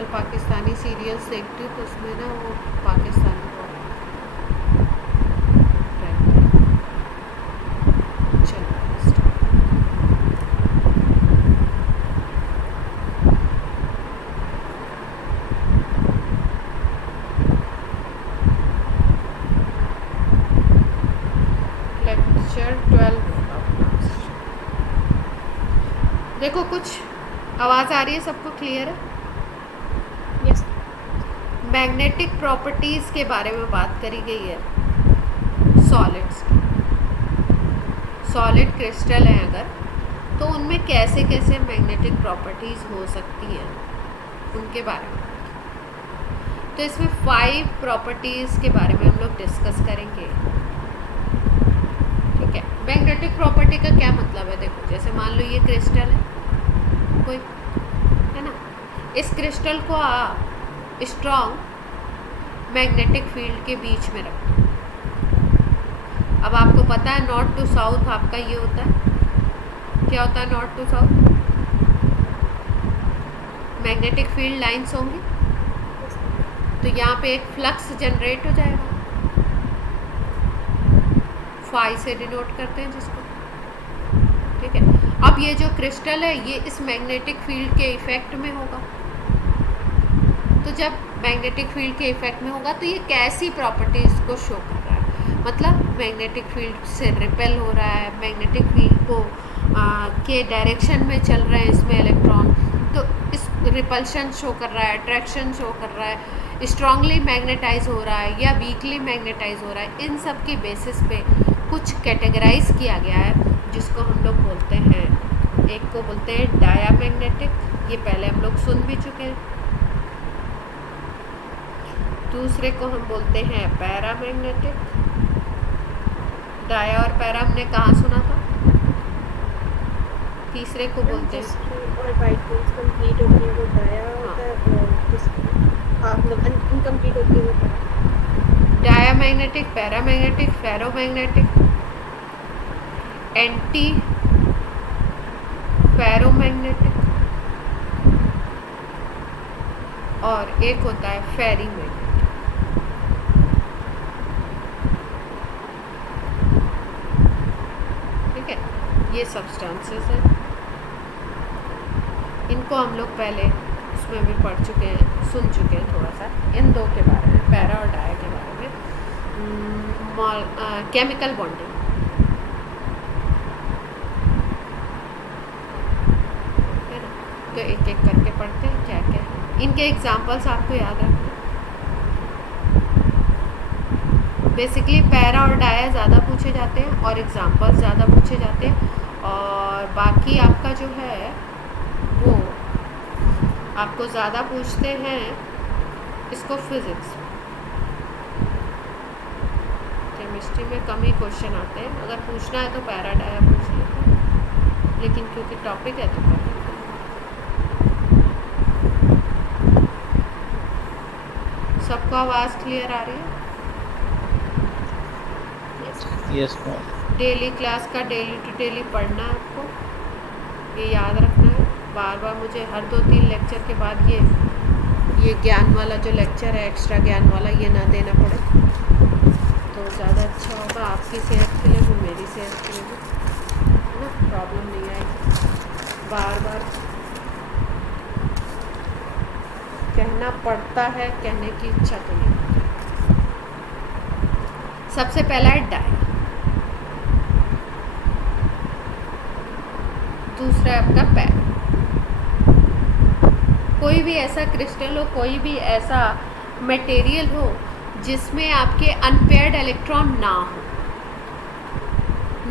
आजकल पाकिस्तानी सीरियल्स देखती हूँ तो उसमें ना वो पाकिस्तानी लेक्चर 12। देखो कुछ आवाज़ आ रही है, सबको क्लियर है? यस। मैग्नेटिक प्रॉपर्टीज़ के बारे में बात करी गई है सॉलिड्स की। सॉलिड क्रिस्टल है अगर, तो उनमें कैसे कैसे मैग्नेटिक प्रॉपर्टीज़ हो सकती हैं उनके बारे में। तो इसमें 5 प्रॉपर्टीज़ के बारे में हम लोग डिस्कस करेंगे। ठीक है, मैग्नेटिक प्रॉपर्टी का क्या मतलब है? देखो जैसे मान लो ये क्रिस्टल है कोई, है ना, इस क्रिस्टल को आप स्ट्रॉन्ग मैग्नेटिक फील्ड के बीच में रखो। अब आपको पता है नॉर्थ टू साउथ आपका ये होता है, क्या होता है north to south? Magnetic field lines होंगी, तो यहाँ पे एक फ्लक्स जनरेट हो जाएगा, फाई से डिनोट करते हैं जिसको। ठीक है, अब ये जो क्रिस्टल है ये इस मैग्नेटिक फील्ड के इफेक्ट में होगा। तो जब मैग्नेटिक फील्ड के इफेक्ट में होगा तो ये कैसी प्रॉपर्टीज़ को शो कर रहा है? मतलब मैग्नेटिक फील्ड से रिपेल हो रहा है, मैग्नेटिक फील्ड को के डायरेक्शन में चल रहे हैं इसमें इलेक्ट्रॉन, तो इस रिपल्शन शो कर रहा है, अट्रैक्शन शो कर रहा है, स्ट्रांगली मैग्नेटाइज हो रहा है या वीकली मैग्नेटाइज हो रहा है। इन सब की बेसिस पे कुछ कैटेगराइज किया गया है जिसको हम लोग बोलते हैं, एक को बोलते हैं डायामैग्नेटिक, ये पहले हम लोग सुन भी चुके हैं। दूसरे को हम बोलते हैं पैरामैग्नेटिक। डाया और पैरा हमने कहाँ सुना था? तीसरे को बोलते हैं ऑर्बिटल्स कंप्लीट होती है वो डाया होता है, और जिसकी मतलब इनकम्प्लीट होती है वो para. Diamagnetic, paramagnetic, ferromagnetic, anti ferromagnetic, और एक होता है फेरीमैग्नेटिक। ठीक है, ये सब्सटेंसेस हैं, इनको हम लोग पहले उसमें भी पढ़ चुके हैं, सुन चुके हैं थोड़ा सा इन दो के बारे में, पैरा और डाया के बारे में। केमिकल बॉन्डिंग, है ना, तो एक एक करके पढ़ते हैं क्या क्या है। इनके एग्जांपल्स आपको याद रखना। बेसिकली पैरा और डाया ज़्यादा पूछे जाते हैं और एग्जांपल्स ज़्यादा पूछे जाते हैं, और बाकी आपका जो है वो आपको ज़्यादा पूछते हैं इसको फिज़िक्स। केमिस्ट्री में कम ही क्वेश्चन आते हैं, अगर पूछना है तो पैरा डाया पूछ लेते हैं, लेकिन क्योंकि टॉपिक है तो कर लेते हैं। सबको आवाज़ क्लियर आ रही है? Yes ma'am. डेली क्लास का डेली टू डेली पढ़ना है आपको, ये याद रखना है। बार बार मुझे हर 2-3 लेक्चर के बाद ये ज्ञान वाला जो लेक्चर है, एक्स्ट्रा ज्ञान वाला, ये ना देना पड़े तो ज़्यादा अच्छा होगा आपकी सेहत के लिए भी, मेरी सेहत के लिए भी, है ना, प्रॉब्लम नहीं आएगी। बार बार कहना पड़ता है, कहने की इच्छा तो नहीं होती। सबसे पहला है डाया, दूसरा है आपका पैरा। कोई भी ऐसा क्रिस्टल हो, कोई भी ऐसा मटेरियल हो जिसमें आपके अनपेयर्ड इलेक्ट्रॉन ना हो,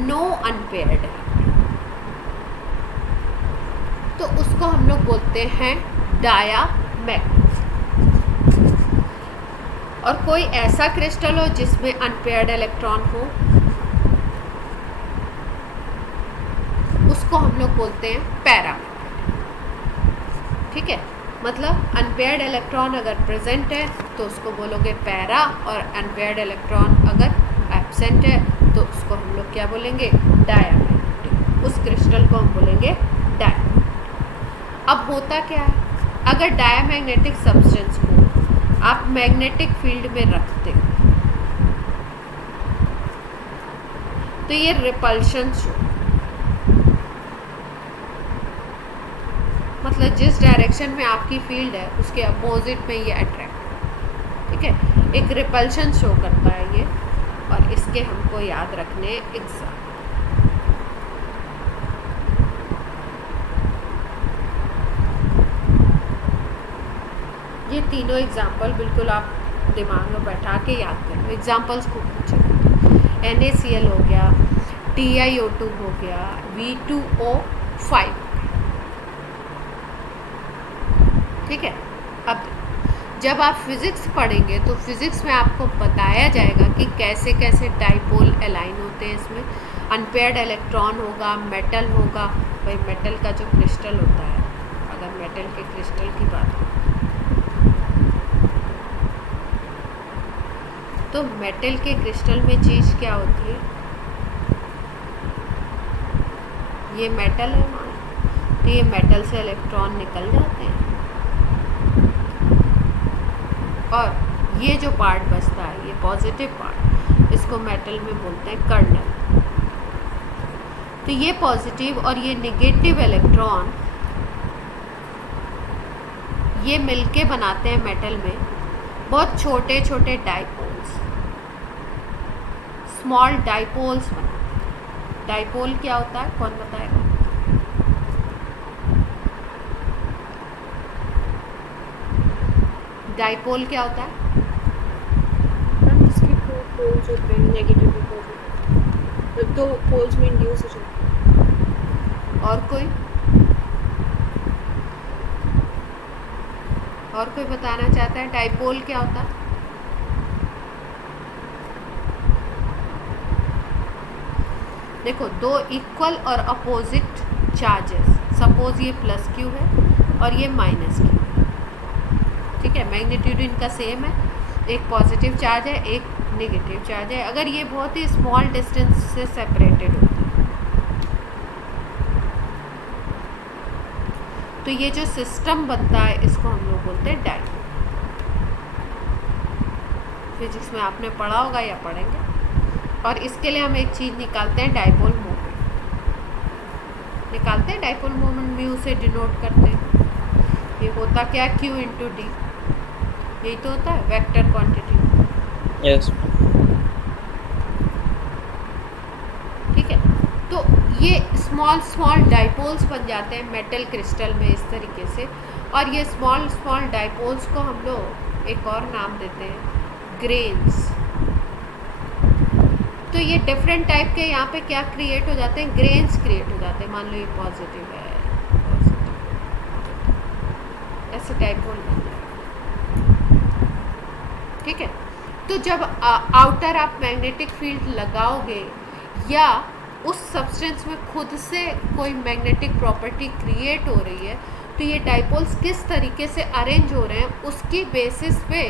नो अनपेयर्ड, तो उसको हम लोग बोलते हैं डायामैग्नेटिक। और कोई ऐसा क्रिस्टल हो जिसमें अनपेयर्ड इलेक्ट्रॉन हो, उसको हम लोग बोलते हैं पैरामैग्नेटिक। ठीक है, मतलब अनपेयर्ड इलेक्ट्रॉन अगर प्रेजेंट है तो उसको बोलोगे पैरा, और अनपेयर्ड इलेक्ट्रॉन अगर एब्सेंट है तो उसको हम लोग क्या बोलेंगे? डायामैग्नेटिक। उस क्रिस्टल को हम बोलेंगे डायामैग्नेटिक। अब होता क्या है, अगर डायमैग्नेटिक सब्सटेंस को आप मैग्नेटिक फील्ड में रखते हो तो ये रिपल्शन शो, मतलब जिस डायरेक्शन में आपकी फील्ड है उसके अपोजिट में ये अट्रैक्ट, ठीक है, एक रिपल्शन शो करता है ये। और इसके हमको याद रखने एग्जाम। ये तीनों एग्जाम्पल बिल्कुल आप दिमाग में बैठा के याद कर लो। एग्जाम्पल्स को पूछे, NaCl हो गया, TiO2 हो गया, V2O5, ठीक है। अब जब आप फिज़िक्स पढ़ेंगे तो फिज़िक्स में आपको बताया जाएगा कि कैसे कैसे डाइपोल अलाइन होते हैं। इसमें अनपेयर्ड इलेक्ट्रॉन होगा, मेटल होगा। भाई मेटल का जो क्रिस्टल होता है, अगर मेटल के क्रिस्टल की बात हो तो मेटल के क्रिस्टल में चीज़ क्या होती है, ये मेटल है मान, तो ये मेटल से इलेक्ट्रॉन निकल जाते हैं और ये जो पार्ट बचता है, ये पॉजिटिव पार्ट, इसको मेटल में बोलते हैं कर्नल। तो ये पॉजिटिव और ये नेगेटिव इलेक्ट्रॉन ये मिलके बनाते हैं मेटल में बहुत छोटे छोटे डाइपोल्स, स्मॉल डाइपोल्स बनाते हैं। डाइपोल क्या होता है, कौन बताएगा? डाइपोल क्या होता है? मैम इसके दो पोल्स होते हैं, नेगेटिव और पॉजिटिव, दो पोल्स में इंड्यूस हो जाते हैं। और कोई बताना चाहता है डाइपोल क्या होता है? देखो, दो इक्वल और अपोजिट चार्जेस, सपोज ये प्लस क्यू है और ये माइनस क्यू है, ठीक है, मैग्नीट्यूड इनका सेम है, एक पॉजिटिव चार्ज है एक नेगेटिव चार्ज है। अगर ये बहुत ही स्मॉल डिस्टेंस से सेपरेटेड होते हैं तो ये जो सिस्टम बनता है इसको हम लोग बोलते हैं डाइपोल। फिजिक्स में आपने पढ़ा होगा या पढ़ेंगे। और इसके लिए हम एक चीज़ निकालते हैं, डाइपोल मोमेंट निकालते हैं। डाइपोल मोमेंट म्यू से डिनोट करते हैं। ये होता क्या, Q इंटू डी, यही तो होता है, वेक्टर क्वांटिटी। यस। ठीक है, तो ये स्मॉल स्मॉल डाइपोल्स बन जाते हैं मेटल क्रिस्टल में इस तरीके से। और ये स्मॉल स्मॉल डाइपोल्स को हम लोग एक और नाम देते हैं, ग्रेन्स। तो ये डिफरेंट टाइप के यहाँ पे क्या क्रिएट हो जाते हैं, ग्रेन्स क्रिएट हो जाते हैं। मान लो ये पॉजिटिव है, ऐसे डाइपोल बन जाए, ठीक है। तो जब आउटर आप मैग्नेटिक फील्ड लगाओगे या उस सब्सटेंस में खुद से कोई मैग्नेटिक प्रॉपर्टी क्रिएट हो रही है, तो ये डाइपोल्स किस तरीके से अरेंज हो रहे हैं उसकी बेसिस पे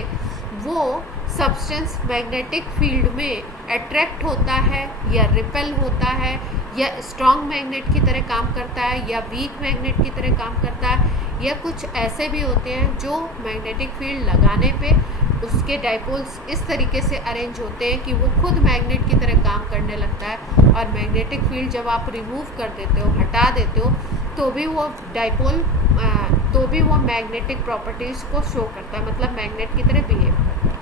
वो सब्सटेंस मैग्नेटिक फील्ड में अट्रैक्ट होता है या रिपेल होता है, या स्ट्रॉन्ग मैग्नेट की तरह काम करता है या वीक मैग्नेट की तरह काम करता है, या कुछ ऐसे भी होते हैं जो मैग्नेटिक फील्ड लगाने पे उसके डाइपोल्स इस तरीके से अरेंज होते हैं कि वो खुद मैग्नेट की तरह काम करने लगता है। और मैग्नेटिक फील्ड जब आप रिमूव कर देते हो, हटा देते हो, तो भी वो डाइपोल तो भी वो मैग्नेटिक प्रॉपर्टीज़ को शो करता है, मतलब मैग्नेट की तरह बिहेव करता है।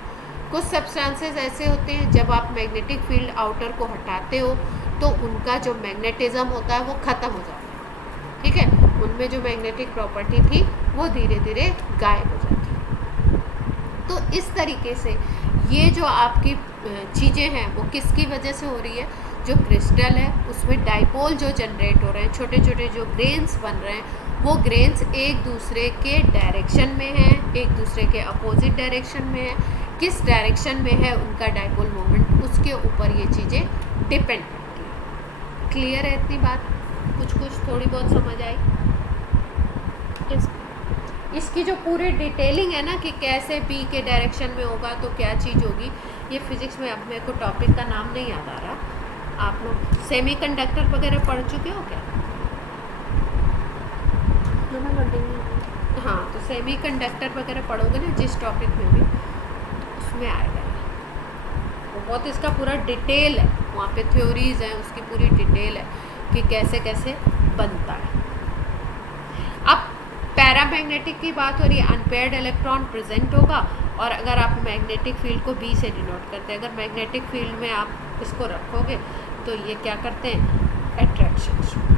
कुछ सब्सटेंसेस ऐसे होते हैं जब आप मैग्नेटिक फील्ड आउटर को हटाते हो तो उनका जो मैग्नेटिज्म होता है वो ख़त्म हो जाता है, ठीक है, उनमें जो मैग्नेटिक प्रॉपर्टी थी वो धीरे धीरे गायब हो जाती है। तो इस तरीके से ये जो आपकी चीज़ें हैं वो किसकी वजह से हो रही है, जो क्रिस्टल है उसमें डाइपोल जो जनरेट हो रहे हैं, छोटे छोटे जो ग्रेन्स बन रहे हैं, वो ग्रेन्स एक दूसरे के डायरेक्शन में हैं, एक दूसरे के अपोजिट डायरेक्शन में है। किस डायरेक्शन में है उनका डाइपोल मोमेंट, उसके ऊपर ये चीज़ें डिपेंड करती हैं। क्लियर है इतनी बात? कुछ थोड़ी बहुत समझ आई? इसकी जो पूरी डिटेलिंग है ना कि कैसे बी के डायरेक्शन में होगा तो क्या चीज़ होगी, ये फिज़िक्स में अब मेरे को टॉपिक का नाम नहीं याद आ रहा। आप लोग सेमीकंडक्टर वगैरह पढ़ चुके हो क्या? हाँ, तो सेमीकंडक्टर वगैरह पढ़ोगे ना जिस टॉपिक में भी, उसमें आएगा ये। तो बहुत इसका पूरा डिटेल है, वहाँ पे थ्योरीज हैं, उसकी पूरी डिटेल है कि कैसे कैसे बनता है। अब पैरामैग्नेटिक की बात हो रही है, अनपेयर्ड इलेक्ट्रॉन प्रेजेंट होगा, और अगर आप मैग्नेटिक फील्ड को बी से डिनोट करते हैं, अगर मैग्नेटिक फील्ड में आप इसको रखोगे तो ये क्या करते हैं, अट्रैक्शन शो करते हैं।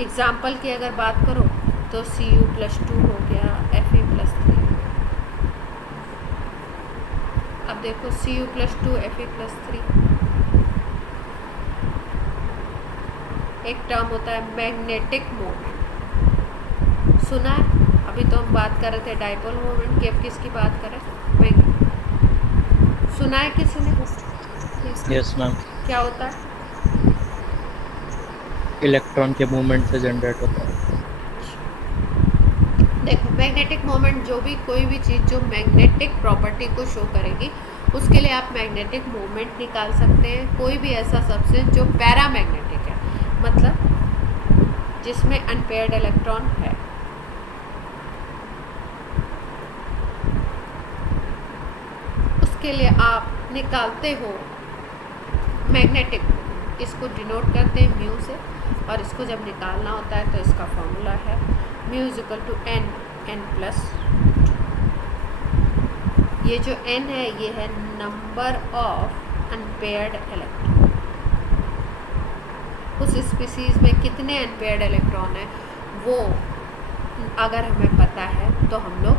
एग्जाम्पल की अगर बात करो तो Cu+2 हो गया, Fe+3। अब देखो Cu+2 Fe+3, एक टर्म होता है मैग्नेटिक मोमेंट, सुना है? अभी तो हम बात कर रहे थे डाइपोल मोमेंट की, अब किसकी बात करें, सुना है किसी ने? Yes ma'am. क्या होता है? इलेक्ट्रॉन के मूवमेंट से जनरेट होता है। देखो मैग्नेटिक मोमेंट, जो भी कोई भी चीज़ जो मैग्नेटिक प्रॉपर्टी को शो करेगी, उसके लिए आप मैग्नेटिक मोमेंट निकाल सकते हैं। कोई भी ऐसा सब्सटेंस जो पैरामैग्नेटिक है, मतलब जिसमें अनपेयर्ड इलेक्ट्रॉन है, उसके लिए आप निकालते हो मैग्नेटिक, इसको डिनोट करते हैं म्यू से, और इसको जब निकालना होता है तो इसका फॉर्मूला है μ=n, n+2। ये जो n है ये है नंबर ऑफ अनपेयर्ड इलेक्ट्रॉन। उस स्पीसीज में कितने अनपेयर्ड इलेक्ट्रॉन है वो अगर हमें पता है तो हम लोग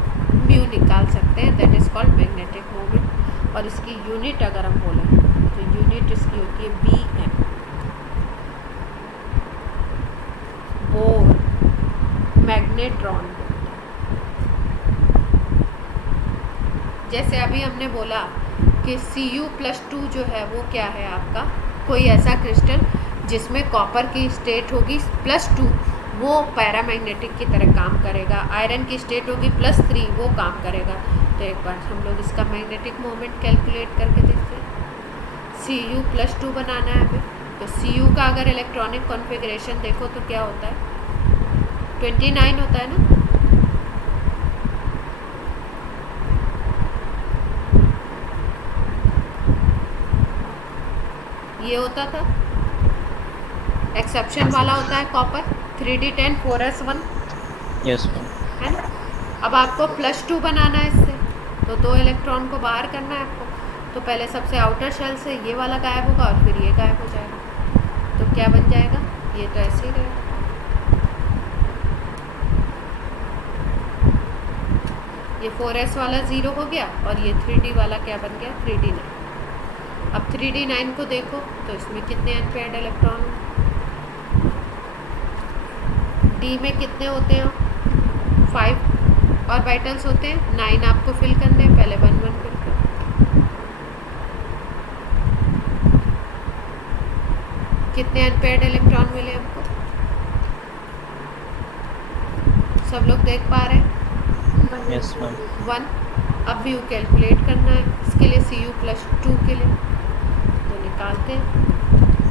म्यू निकाल सकते हैं, that is called magnetic moment. और इसकी यूनिट अगर हम बोलें तो यूनिट इसकी होती है Bm, बोर मैग्नेट्रॉन। जैसे अभी हमने बोला कि Cu+2 जो है वो क्या है आपका, कोई ऐसा क्रिस्टल जिसमें कॉपर की स्टेट होगी +2, वो पैरामैग्नेटिक की तरह काम करेगा। आयरन की स्टेट होगी +3, वो काम करेगा। तो एक बार हम लोग इसका मैग्नेटिक मोमेंट कैलकुलेट करके देखते हैं। Cu+2 बनाना है हमें, तो Cu का अगर इलेक्ट्रॉनिक कॉन्फ़िगरेशन देखो तो क्या होता है, 29 होता है ना। ये होता था, एक्सेप्शन वाला होता है copper, 3d10 4s1, yes ma'am. है ना। अब आपको +2 बनाना है इससे, तो 2 इलेक्ट्रॉन को बाहर करना है आपको। तो पहले सबसे आउटर शेल से ये वाला गायब होगा और फिर ये गायब हो जाएगा। तो क्या बन जाएगा, ये तो ऐसे ही रहेगा। ये 4s वाला 0 हो गया और ये 3d वाला क्या बन गया, 3d9। अब 3d9 को देखो तो इसमें कितने अनपेयर्ड इलेक्ट्रॉन हैं, डी में कितने होते हैं, 5 ऑर्बिटल्स होते हैं, 9 आपको फिल करने हैं, पहले 1 1 फिल करो। कितने अनपेयर्ड इलेक्ट्रॉन मिले हमको, सब लोग देख पा रहे हैं, यस मैम। 1। अब व्यू कैलकुलेट करना है इसके लिए, Cu+2 के लिए तो निकालते हैं,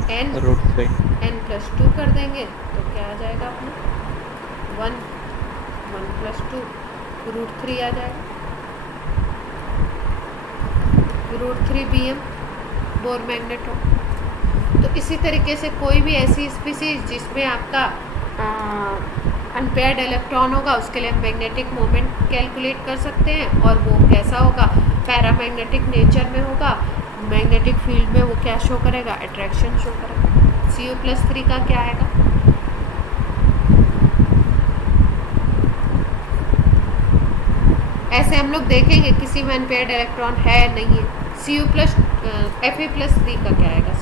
√3 n+2 कर देंगे तो क्या आ जाएगा अपना, 1 1+2 √3 आ जाएगा, √3 Bm बोर मैग्नेट हो। तो इसी तरीके से कोई भी ऐसी स्पीसीज जिसमें आपका अनपेयर्ड इलेक्ट्रॉन होगा, उसके लिए हम मैग्नेटिक मोमेंट कैलकुलेट कर सकते हैं, और वो कैसा होगा, पैरामैग्नेटिक नेचर में होगा। मैग्नेटिक फील्ड में वो क्या शो करेगा, अट्रैक्शन शो करेगा। Cu+3 का क्या आएगा, ऐसे हम लोग देखेंगे किसी में अनपेयर्ड इलेक्ट्रॉन है नहीं है। Fe+3 का क्या आएगा,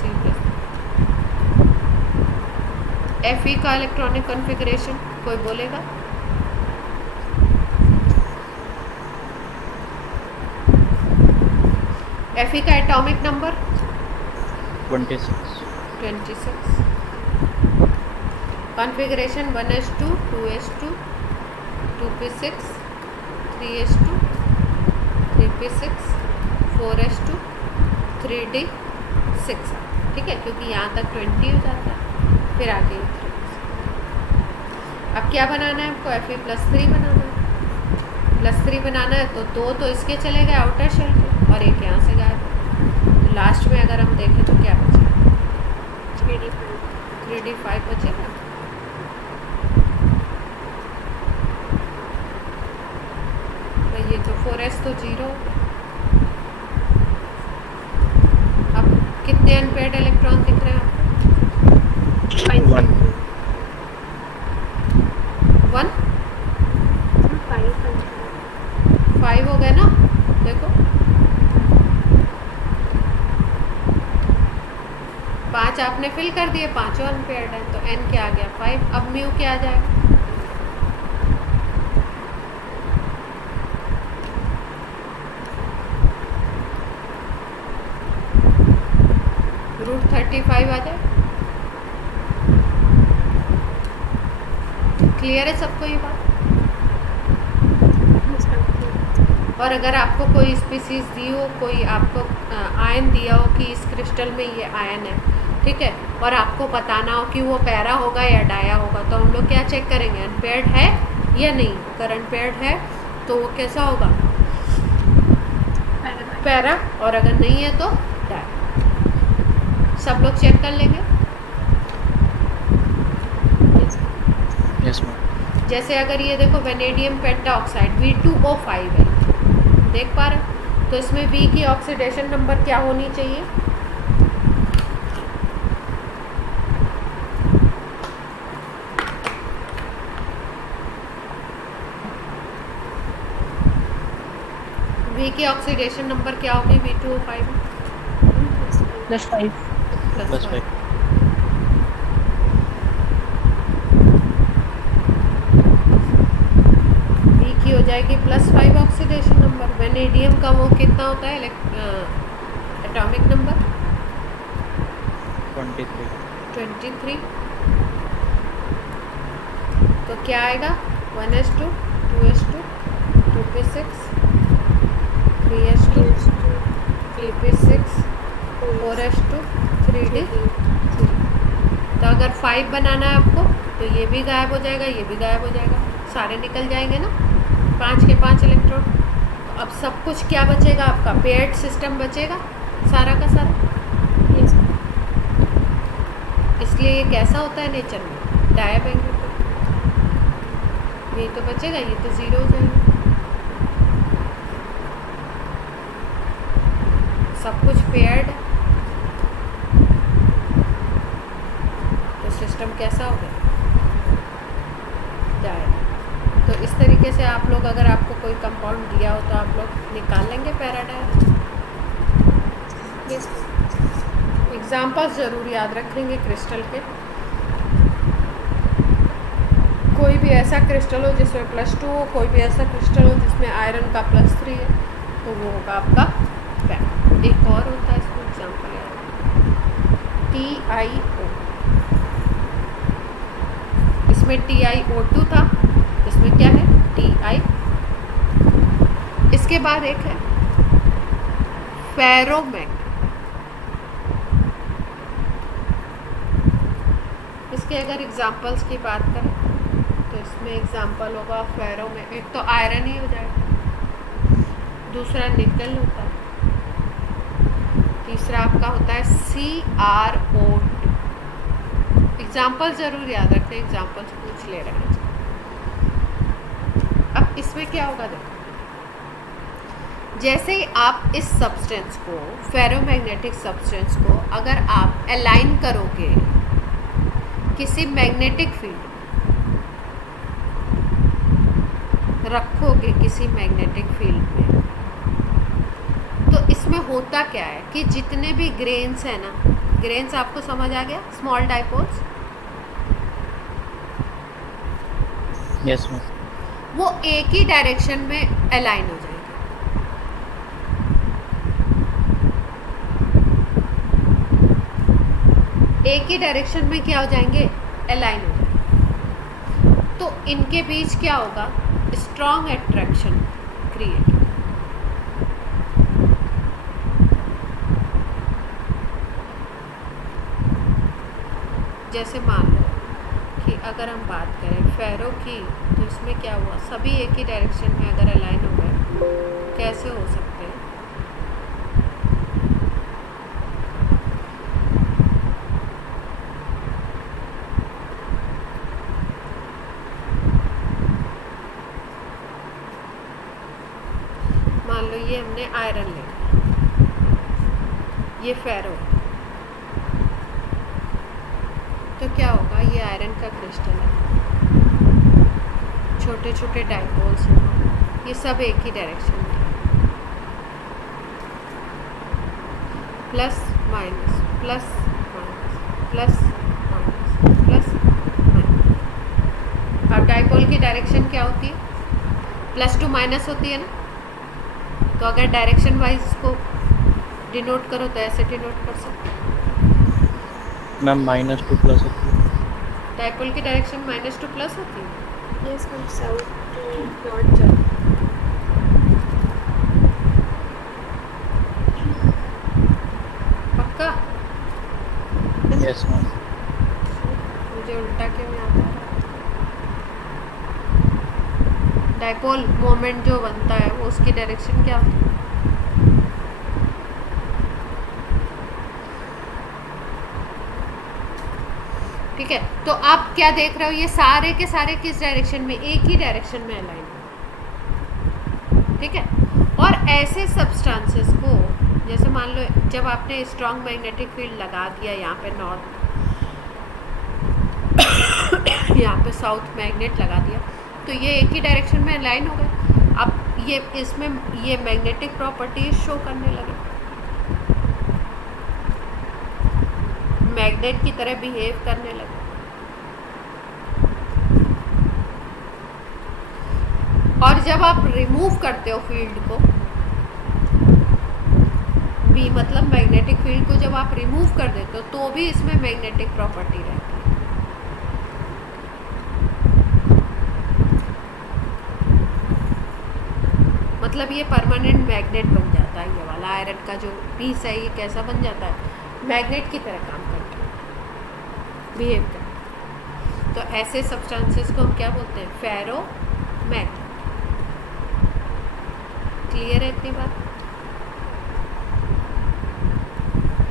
Fe का इलेक्ट्रॉनिक कॉन्फ़िगरेशन कोई बोलेगा, Fe का atomic number 26 configuration 1s2 2s2 2p6 3s2 3p6 4s2 3d6, ठीक है, क्योंकि यहाँ तक 20 हो जाता है, फिर आगे 3। अब क्या बनाना है आपको, Fe+3 बनाना है। +3 बनाना है तो 2 तो इसके चले गए आउटर शेल के और एक यहाँ से गायब। तो लास्ट में अगर हम देखें तो क्या बचेगा, 3D5 बचेगा। तो ये जो 4s तो 0। अब कितने अनपेयर्ड इलेक्ट्रॉन दिख रहे हैं आपको, 1 1 5 हो गए ना, देखो 5 आपने फिल कर दिए, पांचों अनपेयर्ड है तो n क्या आ गया 5। अब म्यू क्या आ जाएगा, √35 आ जाए। क्लियर है सबको ये बात। और अगर आपको कोई स्पीसीज दी हो, कोई आपको आयन दिया हो कि इस क्रिस्टल में ये आयन है, ठीक है, और आपको बताना हो कि वो पैरा होगा या डाया होगा, तो हम लोग क्या चेक करेंगे, अनपेयर्ड है या नहीं। अगर अनपेयर्ड है तो वो कैसा होगा, पैरा, और अगर नहीं है तो डाया। सब लोग चेक कर लेंगे। Yes ma'am. जैसे अगर ये देखो वेनेडियम पेंटाऑक्साइड V2O5 है, देख पा रहे हो, तो इसमें V की ऑक्सीडेशन नंबर क्या होनी चाहिए, V की ऑक्सीडेशन नंबर क्या होगी V2O5 में, +5 +5 V की हो जाएगी +5 ऑक्सीडेशन नंबर। वेनेडियम का वो कितना होता है एटॉमिक नंबर 23। तो क्या आएगा 1s2 2s2 2p6 3s2 3p6 4s2 3d। तो अगर 5 बनाना है आपको तो ये भी गायब हो जाएगा, ये भी गायब हो जाएगा, सारे निकल जाएंगे ना, 5 के 5 इलेक्ट्रॉन। तो अब सब कुछ क्या बचेगा आपका, पेयर्ड सिस्टम बचेगा सारा का सारा। इसलिए ये कैसा होता है नेचर में, डायमैग्नेटिक। ये तो बचेगा, ये तो 0 हो जाएगा। सब कुछ पेयर्ड है तो सिस्टम कैसा होगा, जाएगा। तो इस तरीके से आप लोग, अगर आपको कोई कंपाउंड दिया हो तो आप लोग निकाल लेंगे पैराडायन। एग्जाम्पल्स ज़रूर याद रखेंगे क्रिस्टल के। कोई भी ऐसा क्रिस्टल हो जिसमें +2 हो, कोई भी ऐसा क्रिस्टल हो जिसमें आयरन का +3 है, तो वो होगा आपका पैरा। एक और होता है इसमें एग्जाम्पल याद, TiO। इसमें TiO2 था, इसमें क्या है Ti। इसके बाद एक है फेरोमैग्नेट। इसके अगर एग्जाम्पल्स की बात करें तो इसमें एग्जाम्पल होगा फेरो में, एक तो आयरन ही हो जाएगा, दूसरा निकल होता है, तीसरा आपका होता है CrO2। एग्जाम्पल ज़रूर याद रखें, एग्जाम्पल्स पूछ ले रहे हैं। अब इसमें क्या होगा, देखो जैसे ही आप इस सब्सटेंस को, फेरोमैग्नेटिक सब्सटेंस को अगर आप अलाइन करोगे किसी मैग्नेटिक फील्ड, रखोगे किसी मैग्नेटिक फील्ड में, तो इसमें होता क्या है कि जितने भी ग्रेन्स हैं ना, ग्रेन्स आपको समझ आ गया, स्मॉल डाइपोल्स, यस मैम। वो एक ही डायरेक्शन में अलाइन हो जाएंगे। एक ही डायरेक्शन में क्या हो जाएंगे, अलाइन हो जाएंगे। तो इनके बीच क्या होगा, स्ट्रॉन्ग अट्रैक्शन क्रिएट। जैसे मान लो कि अगर हम बात करें फेरो की, तो इसमें क्या हुआ, सभी एक ही डायरेक्शन में अगर अलाइन हो गए, कैसे हो सकते हैं? मान लो ये हमने आयरन ले लिया, ये फेरो है, तो क्या होगा, ये आयरन का क्रिस्टल है, छोटे छोटे डाइपोल्स हैं, ये सब एक ही डायरेक्शन में है, plus minus plus minus plus minus plus minus. अब डाइपोल की डायरेक्शन क्या होती है, प्लस टू माइनस होती है ना, तो अगर डायरेक्शन वाइज इसको डिनोट करो तो ऐसे डिनोट कर सकते हो। मैम -2 प्लस होती है। डाइपोल की डायरेक्शन -2 प्लस होती है। Yes, from south to north जाता पक्का? Yes ma'am. मुझे उल्टा क्यों नहीं आता है? डाइपोल मोमेंट जो बनता है वो उसकी डायरेक्शन क्या होती है? ठीक है, तो आप क्या देख रहे हो, ये सारे के सारे किस डायरेक्शन में, एक ही डायरेक्शन में अलाइन है, ठीक है। और ऐसे सब्सटेंसेस को, जैसे मान लो जब आपने स्ट्रॉन्ग मैग्नेटिक फील्ड लगा दिया यहाँ पे नॉर्थ, यहाँ पे साउथ मैग्नेट लगा दिया, तो ये एक ही डायरेक्शन में अलाइन हो गए। अब ये इसमें ये मैग्नेटिक प्रॉपर्टीज शो करने लगे, मैग्नेट की तरह बिहेव करने लगे। और जब आप रिमूव करते हो फील्ड को, बी मतलब मैग्नेटिक फील्ड को जब आप रिमूव कर देते हो तो भी इसमें मैग्नेटिक प्रॉपर्टी रहती है। मतलब ये परमानेंट मैग्नेट बन जाता है, ये वाला आयरन का जो पीस है ये कैसा बन जाता है, मैग्नेट की तरह काम करता है, बिहेव करता है। तो ऐसे सब्सटेंसेस को हम क्या बोलते हैं, फेरो मैग्नेट। क्लियर है इतनी बात?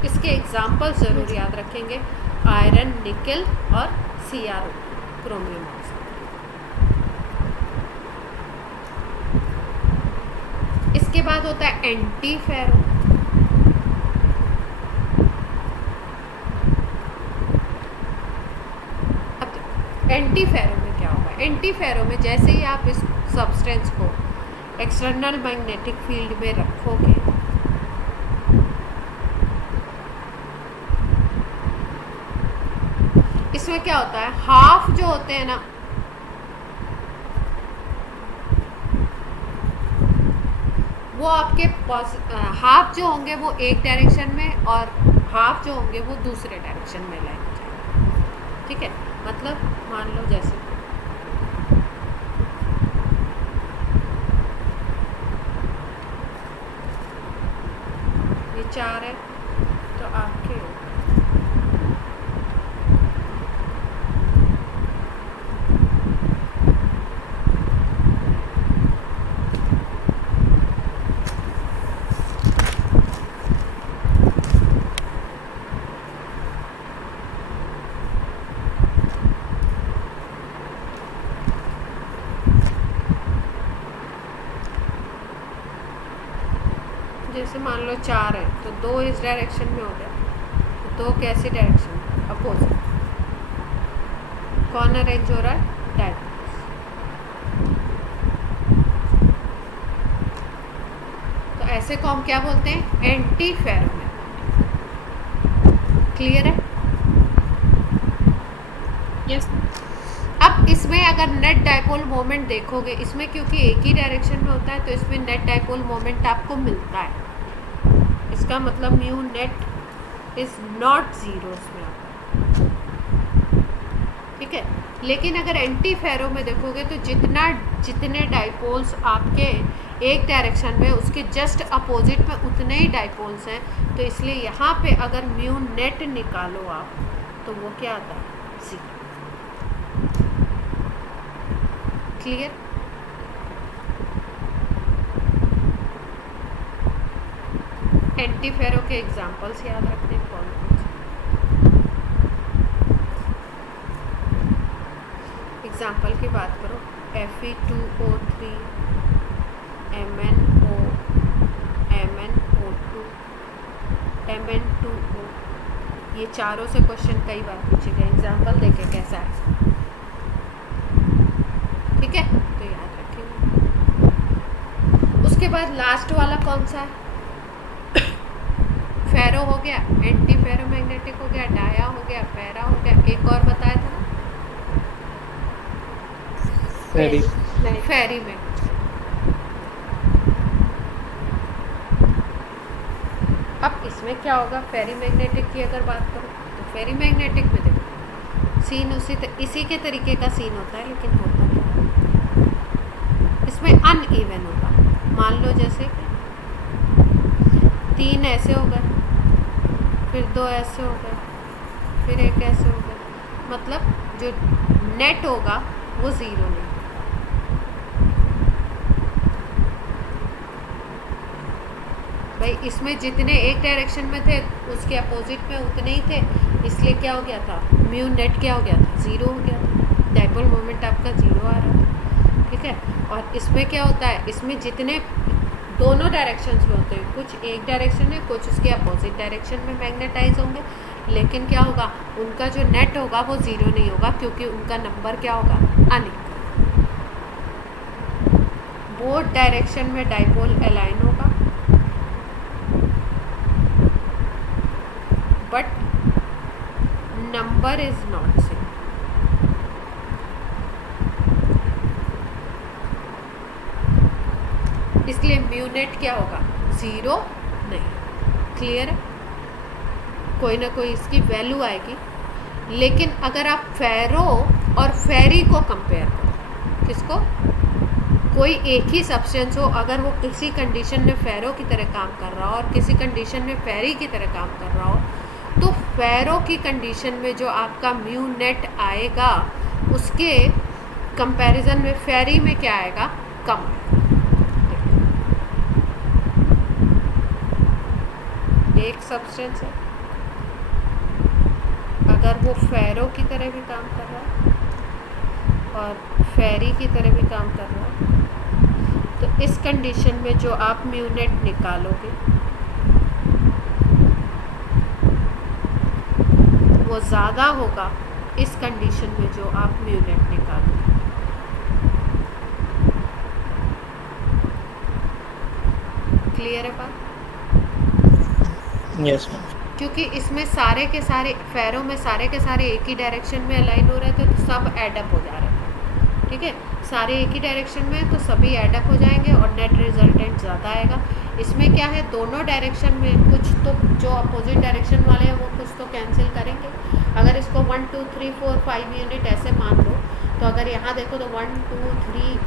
इसके एग्जाम्पल ज़रूर याद रखेंगे, आयरन, निकल और CrO, क्रोमियम ऑक्साइड। इसके बाद होता है एंटी फेरो। अब एंटी फेरो में क्या होगा, एंटी फेरो में जैसे ही आप इस सब्सटेंस को एक्सटर्नल मैग्नेटिक फील्ड में रखोगे, इसमें क्या होता है, हाफ जो होते हैं ना, वो आपके हाफ जो होंगे वो एक डायरेक्शन में और हाफ जो होंगे वो दूसरे डायरेक्शन में लाइन हो जाएंगे, ठीक है। मतलब मान लो जैसे ये 4 है, तो आपके जैसे मान लो 4 है तो 2 इस डायरेक्शन में हो गया, तो 2 कैसी डायरेक्शन, अपोजिट। कौन अरेंज हो रहा है, डायपोल्स। तो ऐसे को हम क्या बोलते हैं, एंटी फेरो। क्लियर है? Yes. अब इसमें अगर नेट डाइपोल मोमेंट देखोगे, इसमें क्योंकि एक ही डायरेक्शन में होता है तो इसमें नेट डाइपोल मोमेंट आपको मिलता है, इसका मतलब mu net is not zero इसमें आता है, ठीक है। लेकिन अगर एंटी फेरो में देखोगे तो जितने डाइपोल्स आपके एक डायरेक्शन में, उसके जस्ट अपोजिट में उतने ही डाइपोल्स हैं, तो इसलिए यहाँ पे अगर म्यू नेट निकालो आप तो वो क्या आता है, जीरो। क्लियर? एंटी फेरो के एग्जांपल्स याद रखने कौन कौन से? एग्जांपल की बात करो, Fe2O3, MnO, MnO2, Mn2O, ये चारों से क्वेश्चन कई बार पूछे गए। एग्जांपल देखे कैसा है, ठीक है, तो याद रखिए। उसके बाद लास्ट वाला कौन सा है? फेरो हो गया, एंटी फेरो मैग्नेटिक हो गया, डाया हो गया, पैरा हो गया, एक और बताया था ना, फेरी। फेरी में। अब इसमें क्या होगा, फेरी मैग्नेटिक की अगर बात करो तो फेरी मैग्नेटिक में देखो सीन इसी के तरीके का सीन होता है, लेकिन होता क्या है, इसमें अनइवन होगा। मान लो जैसे 3 ऐसे हो गए, फिर 2 ऐसे हो गए, फिर 1 ऐसे हो गए, मतलब जो नेट होगा वो 0 नहीं। भाई इसमें जितने एक डायरेक्शन में थे उसके अपोजिट में उतने ही थे, इसलिए क्या हो गया था, म्यू नेट क्या हो गया था, 0 हो गया था। डाइपोल मोमेंट आपका 0 आ रहा था, ठीक है। और इसमें क्या होता है, इसमें जितने दोनों डायरेक्शंस में होते हैं, कुछ एक डायरेक्शन है, कुछ उसके अपोजिट डायरेक्शन में मैग्नेटाइज होंगे, लेकिन क्या होगा, उनका जो नेट होगा वो 0 नहीं होगा, क्योंकि उनका नंबर क्या होगा, अनइक्वल। बोथ डायरेक्शन में डाइपोल अलाइन होगा, but number is not same. इसलिए म्यू नेट क्या होगा, 0 नहीं। क्लियर है? कोई ना कोई इसकी वैल्यू आएगी। लेकिन अगर आप फेरो और फेरी को कंपेयर करो, किसको, कोई एक ही सब्सटेंस हो, अगर वो किसी कंडीशन में फेरो की तरह काम कर रहा हो और किसी कंडीशन में फेरी की तरह काम कर रहा हो, तो फेरो की कंडीशन में जो आपका म्यू नेट आएगा उसके कंपैरिजन में फेरी में क्या आएगा, कम आएगा। एक सब्सटेंस है, अगर वो फेरो की तरह भी काम कर रहा है और फेरी की तरह भी काम कर रहा है, तो इस कंडीशन में जो आप म्यू नेट निकालोगे वो ज़्यादा होगा इस कंडीशन में जो आप म्यू नेट निकालोगे। क्लियर है बात? Yes ma'am. क्योंकि इसमें सारे के सारे फेरो में सारे के सारे एक ही डायरेक्शन में अलाइन हो रहे थे, तो सब एडअप हो जा रहे थे, ठीक है। सारे एक ही डायरेक्शन में तो सभी एडअप हो जाएंगे और नेट रिजल्टेंट ज़्यादा आएगा। इसमें क्या है, दोनों डायरेक्शन में कुछ तो जो अपोजिट डायरेक्शन वाले हैं वो कुछ तो कैंसिल करेंगे। अगर इसको 1 2 3 4 5 यूनिट ऐसे मान लो, तो अगर यहाँ देखो तो 1 2 3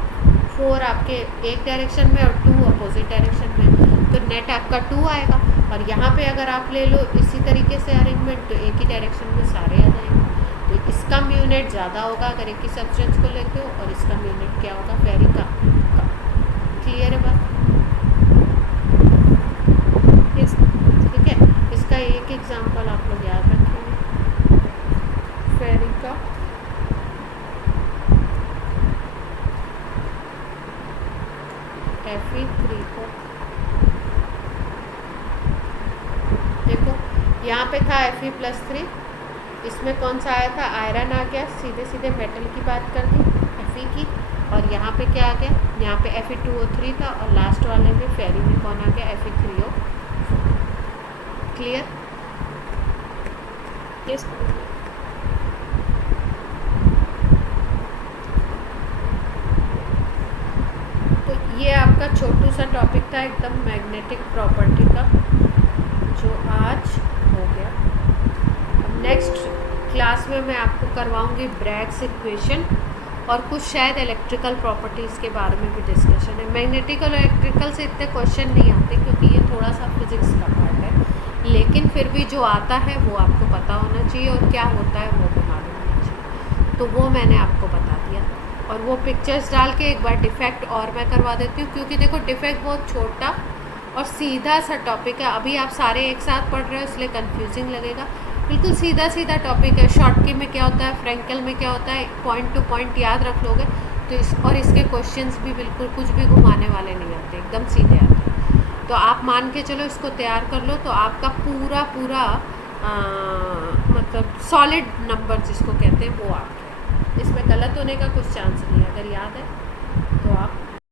4 आपके एक डायरेक्शन में और 2 अपोजिट डायरेक्शन में, तो नेट आपका 2 आएगा। और यहाँ पे अगर आप ले लो इसी तरीके से अरेंजमेंट, तो एक ही डायरेक्शन में सारे आ जाएंगे। तो इसका म्यू नेट ज़्यादा होगा अगर एक ही सब्सटेंस को लेते हो, और इसका म्यू नेट क्या होगा, फेरी का कम। क्लियर है बात? यस। ठीक है, इसका एक एग्जांपल आप लोग याद रखेंगे, फेरी का Fe3 को देखो, यहाँ पे था Fe+3, इसमें कौन सा आया था, आयरन आ गया, सीधे सीधे मेटल की बात कर दी Fe की। और यहाँ पे क्या आ गया, यहाँ पे Fe2O3 था, और लास्ट वाले में फेरी में कौन आ गया, Fe3O। क्लियर? यस। तो ये आपका छोटू सा टॉपिक था एकदम मैग्नेटिक प्रॉपर्टी का, जो आज हो गया। अब नेक्स्ट क्लास में मैं आपको करवाऊंगी ब्रैग्स इक्वेशन और कुछ शायद इलेक्ट्रिकल प्रॉपर्टीज़ के बारे में भी डिस्कशन है। मैग्नेटिक और इलेक्ट्रिकल से इतने क्वेश्चन नहीं आते क्योंकि ये थोड़ा सा फिजिक्स का पार्ट है, लेकिन फिर भी जो आता है वो आपको पता होना चाहिए और क्या होता है वो भी मालूम होना चाहिए। तो वो मैंने आपको बता दिया। और वो पिक्चर्स डाल के एक बार डिफेक्ट और मैं करवा देती हूँ, क्योंकि देखो डिफेक्ट बहुत छोटा और सीधा सा टॉपिक है। अभी आप सारे एक साथ पढ़ रहे हो इसलिए कंफ्यूजिंग लगेगा, बिल्कुल सीधा सीधा टॉपिक है। शॉर्ट की में क्या होता है, फ्रैंकल में क्या होता है, पॉइंट टू पॉइंट याद रख लोगे तो और इसके क्वेश्चंस भी बिल्कुल कुछ भी घुमाने वाले नहीं आते, एकदम सीधे आते हैं। तो आप मान के चलो इसको तैयार कर लो तो आपका पूरा पूरा मतलब सॉलिड नंबर जिसको कहते हैं वो आ गया। इसमें गलत होने का कुछ चांस नहीं है, अगर याद है तो आप